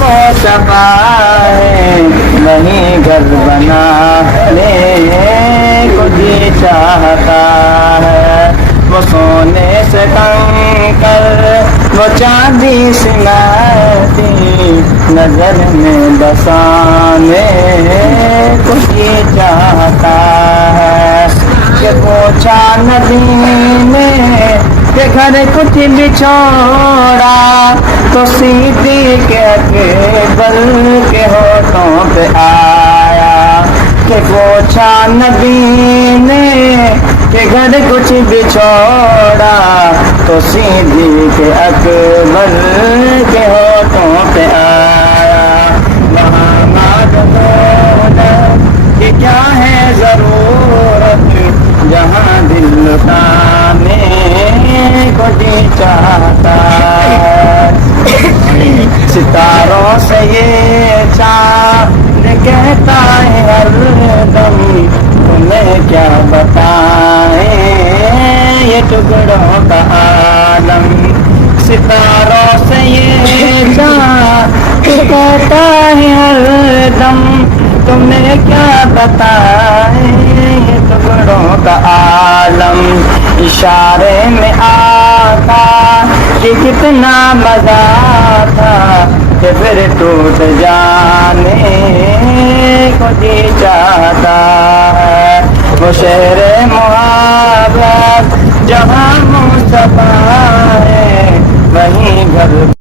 مصطفیٰ ہے وہیں گھر بنانے کو جی چاہتا ہے، وہ سونے سے کنکر وہ چاندی سے موتی نظر میں بسانے کو جی چاہتا ہے، کہ پوچھا نبی نے کہ گھر کچھ بچھوڑا تو صدیق اکبر کے ہوٹوں پہ آیا، کہ پوچھا نبی نے کہ گھر کچھ بچھوڑا تو صدیق اکبر کے ہوٹوں پہ آیا، وہاں معلوم کہ کیا ہے ضرورت جہاں دل لٹانے کو جی چاہتا ہے، ستاروں سے یہ چاند کہتا ہے ہر دم تمہیں کیا بتائیں یہ ٹکڑوں کا عالم، ستاروں سے یہ چاند کہتا ہے ہر دم تمہیں کیا بتائیں یہ ٹکڑوں کا عالم، اشارے میں آتا کہ کتنا مزہ تھا کہ پھر ٹوٹ جانے کو جی چاہتا ہے، وہ شہر محبت جہاں مصطفیٰ ہے وہیں گھر